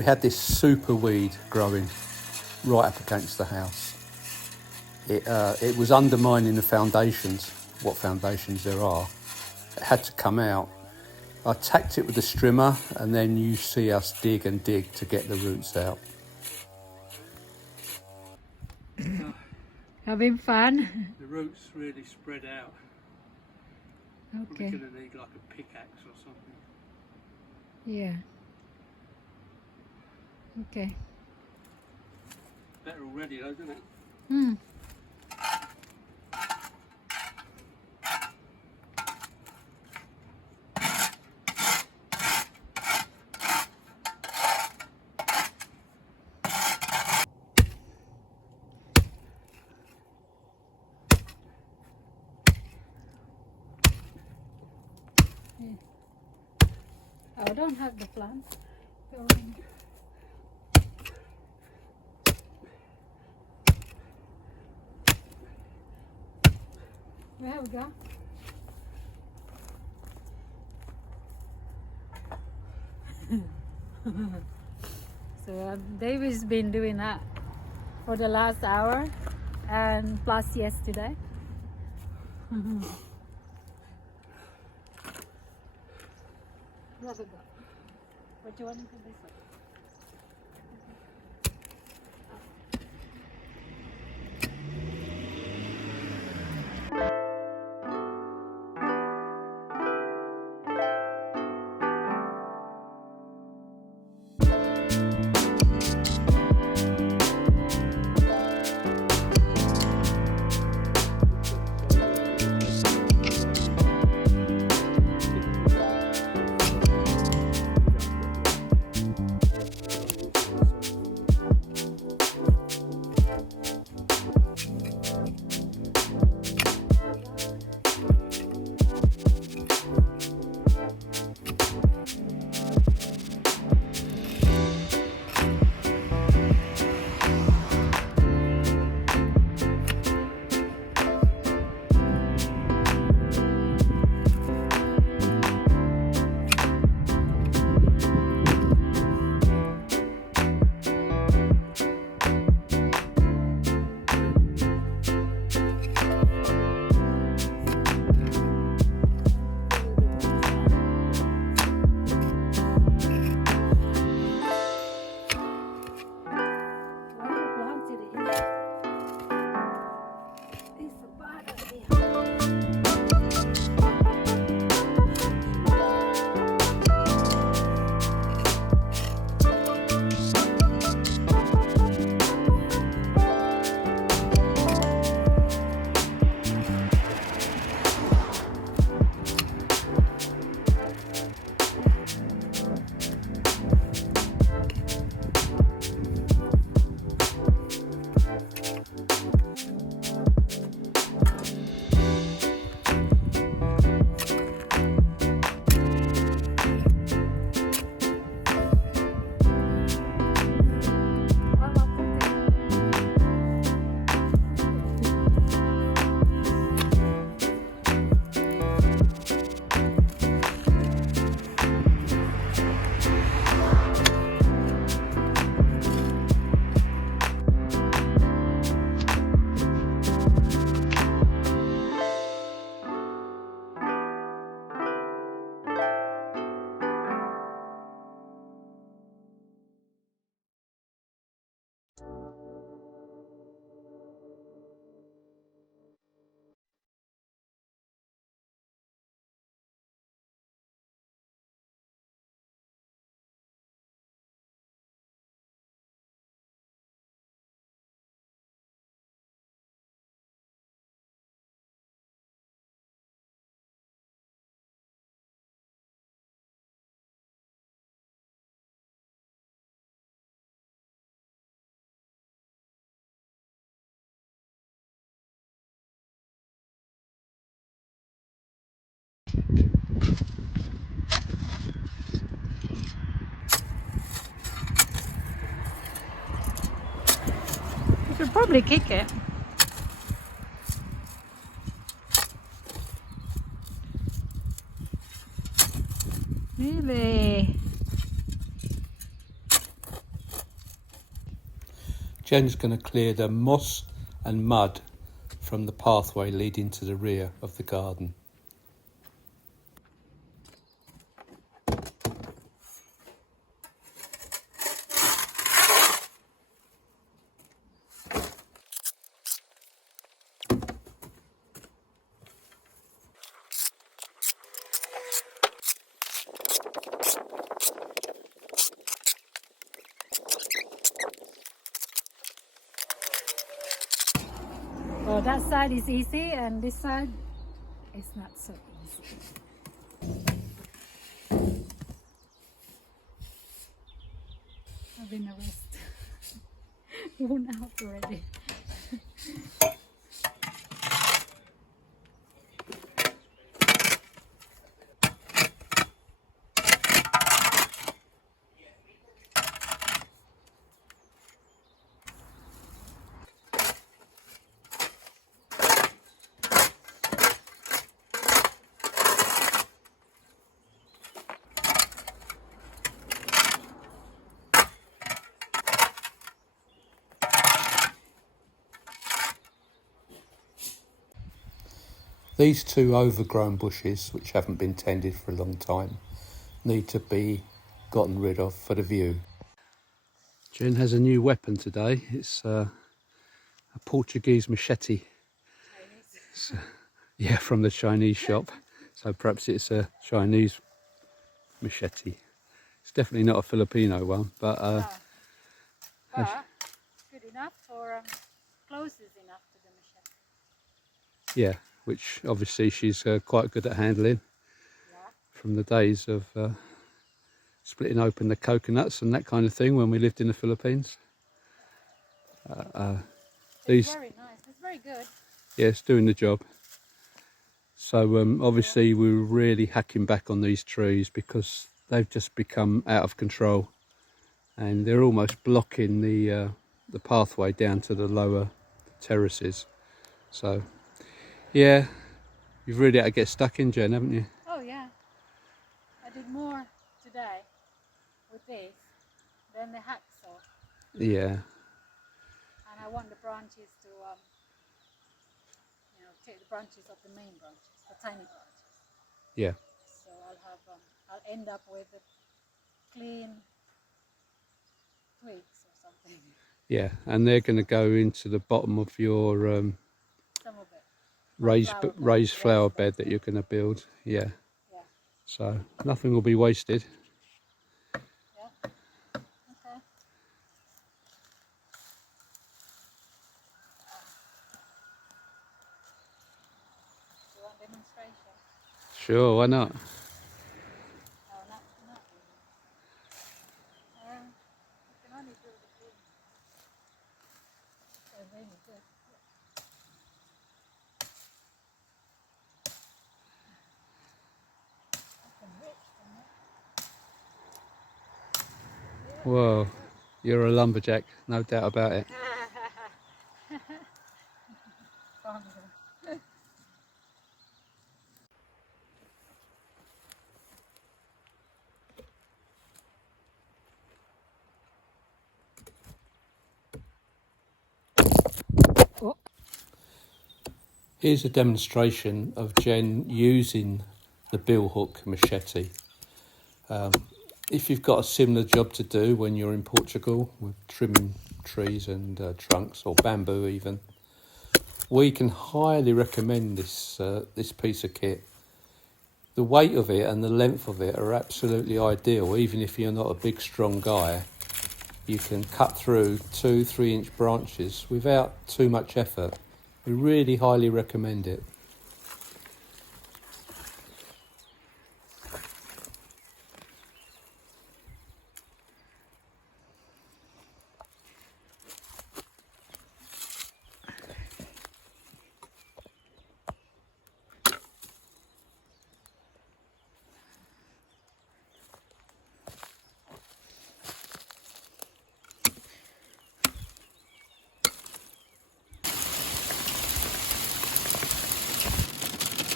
We had this super weed growing right up against the house. It was undermining the foundations, what foundations there are. It had to come out. I tacked it with a strimmer, and then you see us dig and dig to get the roots out. Having fun? The roots really spread out. Okay. We're going to need like a pickaxe or something. Yeah. Okay. Better already though, isn't it? Hmm. I don't have the plants. There we go. So David's been doing that for the last hour and plus yesterday. There we go. What do you want to do this way? You should probably kick it. Really? Jen's going to clear the moss and mud from the pathway leading to the rear of the garden. Well, that side is easy and this side is not so easy. Having a rest. Worn out already. These two overgrown bushes, which haven't been tended for a long time, need to be gotten rid of for the view. Jen has a new weapon today. It's a Portuguese machete. So, yeah, from the Chinese shop. So perhaps it's a Chinese machete. It's definitely not a Filipino one, but But good enough for closes enough to the machete. yeah, which obviously she's quite good at handling from the days of splitting open the coconuts and that kind of thing when we lived in the Philippines. It's very nice, it's very good. Yeah, it's doing the job. So obviously we were really hacking back on these trees because they've just become out of control and they're almost blocking the pathway down to the lower terraces. So yeah, you've really had to get stuck in, Jen, haven't you? Oh yeah, I did more today with this than the hacksaw. Yeah. And I want the branches to, take the branches of the main branches, the tiny branches. Yeah. So I'll end up with clean twigs or something. Yeah, and they're going to go into the bottom of your Some of it. raised flower bed that you're going to build. Yeah. Yeah. So nothing will be wasted. Yeah. Okay. Do you want demonstration? Sure, why not? No, not really. You can only do the thing. They're really good. Whoa, you're a lumberjack, no doubt about it. Oh. Here's a demonstration of Jen using the billhook machete. If you've got a similar job to do when you're in Portugal with trimming trees and trunks or bamboo even, we can highly recommend this piece of kit. The weight of it and the length of it are absolutely ideal. Even if you're not a big strong guy, you can cut through 2-3 inch branches without too much effort. We really highly recommend it.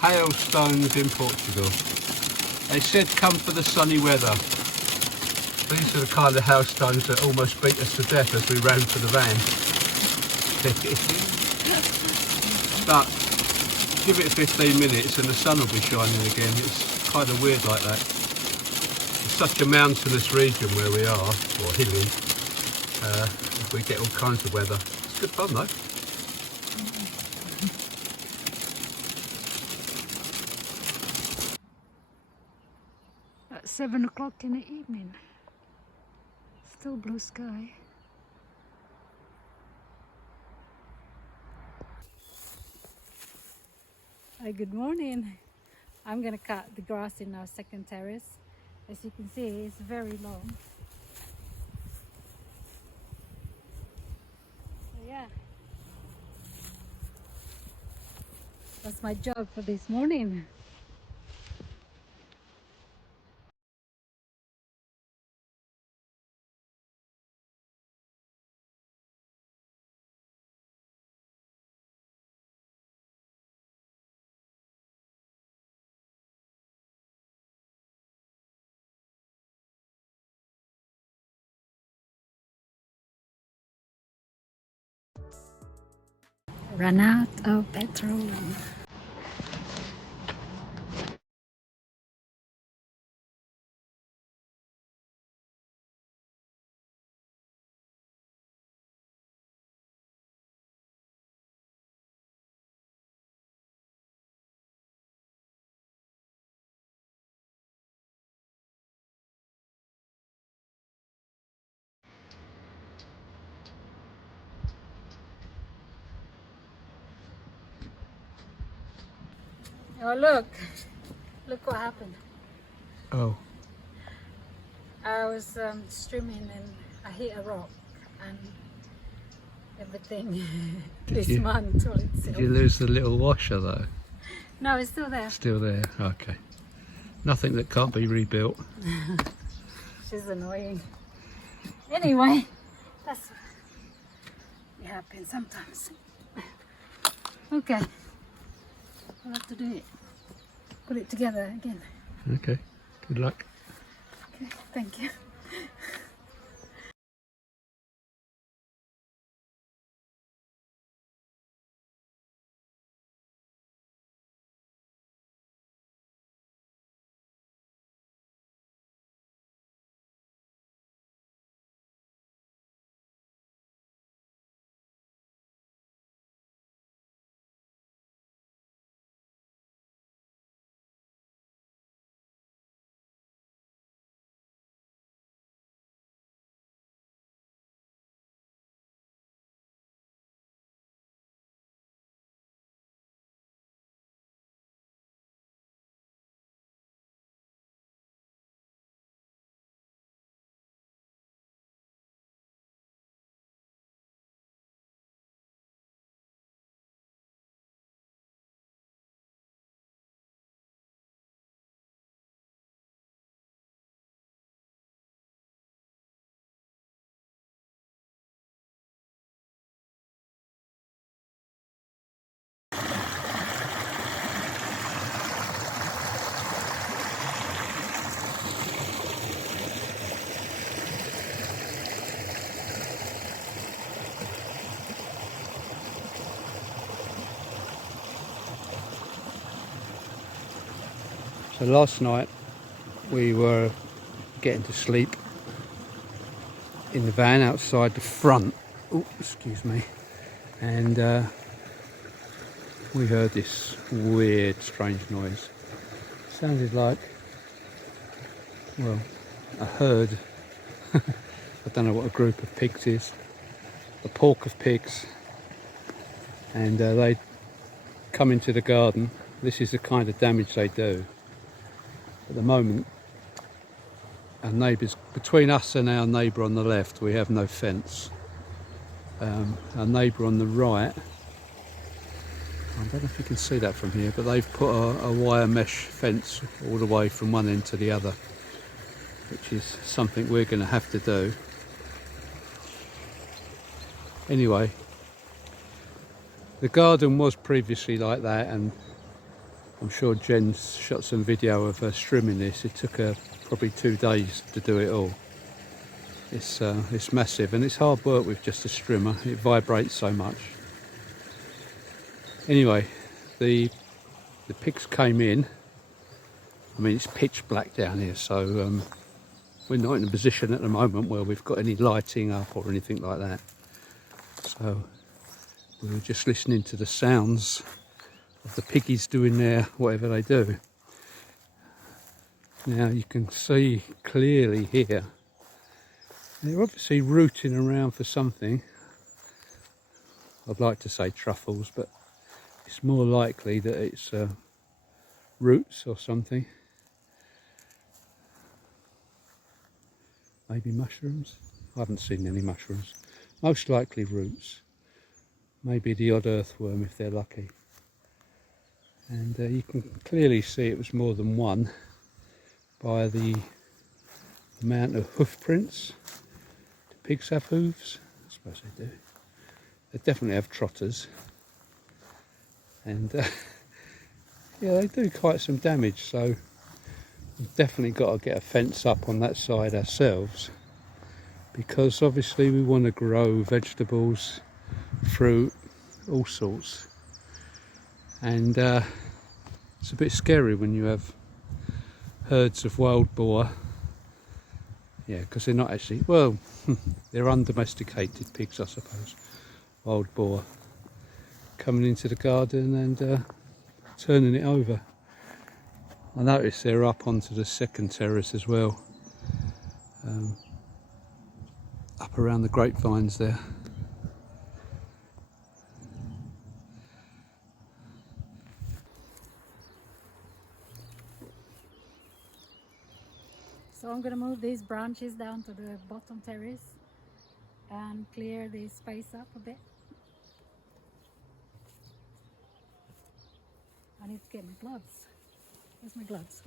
Hailstones in Portugal. They said come for the sunny weather, These are the kind of hailstones that almost beat us to death as we ran for the van. But give it 15 minutes and the sun will be shining again. It's kind of weird like that. It's such a mountainous region where we are, or hilly. We get all kinds of weather. It's good fun though. At 7 o'clock in the evening. Still blue sky. Hi, good morning. I'm gonna cut the grass in our second terrace. As you can see, it's very long. So yeah, that's my job for this morning. Run out of petrol. Oh look what happened. Oh. I was streaming and I hit a rock and everything dismantled itself. Did you lose the little washer though? No, it's still there. Still there, okay. Nothing that can't be rebuilt. She's annoying. Anyway, that's it happens sometimes. Okay, I'll have to do it. Put it together again. Okay, good luck. Okay, thank you. So last night we were getting to sleep in the van outside the front. Oh, excuse me. And we heard this weird, strange noise. Sounded like, well, a herd. I don't know what a group of pigs is. A pork of pigs. And they come into the garden. This is the kind of damage they do. At the moment, our neighbours, between us and our neighbour on the left, we have no fence. Our neighbour on the right, I don't know if you can see that from here, but they've put a wire mesh fence all the way from one end to the other, which is something we're going to have to do. Anyway, the garden was previously like that, and I'm sure Jen's shot some video of her trimming this. It took her probably 2 days to do it all. It's massive, and it's hard work with just a strimmer. It vibrates so much. Anyway, the pigs came in. I mean, it's pitch black down here, so we're not in a position at the moment where we've got any lighting up or anything like that. So we were just listening to the sounds of the piggies doing whatever they do. Now you can see clearly here, they're obviously rooting around for something. I'd like to say truffles, but it's more likely that it's roots or something. Maybe mushrooms? I haven't seen any mushrooms. Most likely roots. Maybe the odd earthworm if they're lucky. And you can clearly see it was more than one by the amount of hoof prints. Do pigs have hooves? I suppose they do. They definitely have trotters. And yeah, they do quite some damage, so we've definitely got to get a fence up on that side ourselves, because obviously we want to grow vegetables, fruit, all sorts. And it's a bit scary when you have herds of wild boar. Yeah, because they're not actually, well, they're undomesticated pigs, I suppose. Wild boar coming into the garden and turning it over. I noticed they're up onto the second terrace as well, up around the grapevines there. So I'm gonna move these branches down to the bottom terrace and clear the space up a bit. I need to get my gloves. Where's my gloves?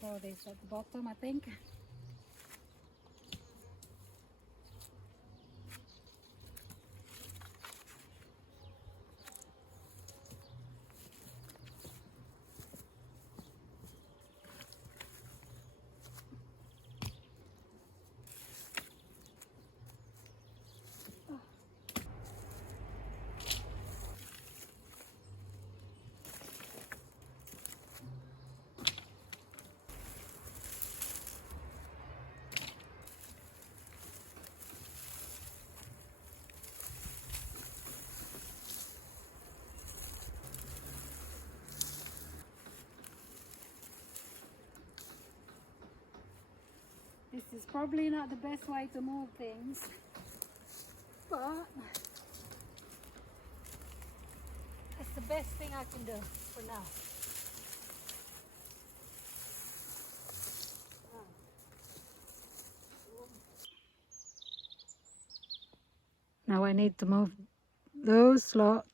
Throw this at the bottom, I think. This is probably not the best way to move things, but it's the best thing I can do for now. Now I need to move those lot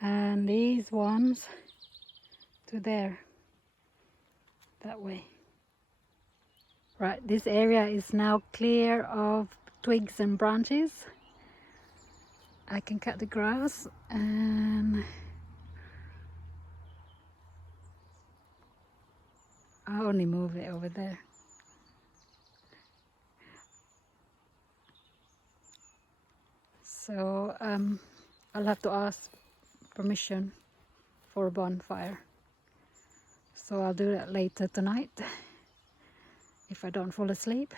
and these ones to there, that way. Right, this area is now clear of twigs and branches. I can cut the grass and I'll only move it over there. So I'll have to ask permission for a bonfire. So I'll do that later tonight if I don't fall asleep.